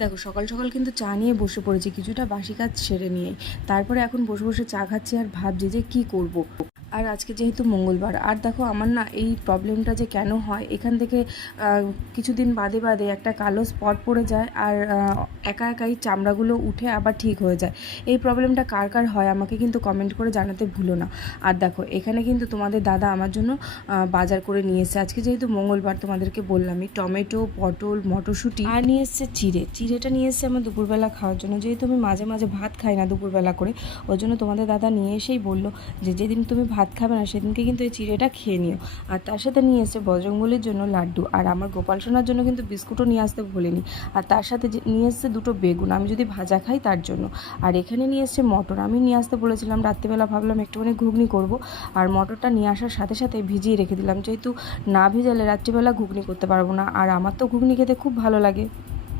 দেখো সকাল সকাল কিন্তু চা নিয়ে বসে পড়েছি, কিছুটা বাসি কাজ সেরে নিয়েই। তারপরে এখন বসে বসে চা খাচ্ছি আর ভাবছি যে কি করব। আর আজকে যেহেতু মঙ্গলবার, আর দেখো আমার না এই প্রবলেমটা যে কেন হয়, এখান থেকে কিছুদিন বাদে বাদে একটা কালো স্পট পড়ে যায়, আর একা একাই চামড়াগুলো উঠে আবার ঠিক হয়ে যায়। এই প্রবলেমটা কার কার হয় আমাকে কিন্তু কমেন্ট করে জানাতে ভুলো না। আর দেখো এখানে কিন্তু তোমাদের দাদা আমার জন্য বাজার করে নিয়ে এসেছে। আজকে যেহেতু মঙ্গলবার, তোমাদেরকে বললামই, টমেটো, পটল, মটরশুঁটি, আর নিয়ে এসছে চিড়েটা নিয়ে এসছে আমার দুপুরবেলা খাওয়ার জন্য। যেহেতু আমি মাঝে মাঝে ভাত খাই না দুপুরবেলা করে, ওই জন্য তোমাদের দাদা নিয়ে এসেই বললো যে যেদিন তুমি ভাত খাবে না সেদিনকে কিন্তু এই চিড়েটা খেয়ে নিও। আর তার সাথে নিয়ে এসছে বজরংবলির জন্য লাড্ডু, আর আমার গোপাল সোনার জন্য কিন্তু বিস্কুটও নিয়ে আসতে ভুলিনি। আর তার সাথে নিয়ে এসছে দুটো বেগুন, আমি যদি ভাজা খাই তার জন্য। আর এখানে নিয়ে এসছে মটর, আমি নিয়ে আসতে বলেছিলাম রাত্রিবেলা, ভাবলাম একটুখানি ঘুগনি করব। আর মটরটা নিয়ে আসার সাথে সাথে ভিজিয়ে রেখে দিলাম, যেহেতু না ভিজালে রাত্রিবেলা ঘুগনি করতে পারবো না, আর আমার তো ঘুগনি খেতে খুব ভালো লাগে।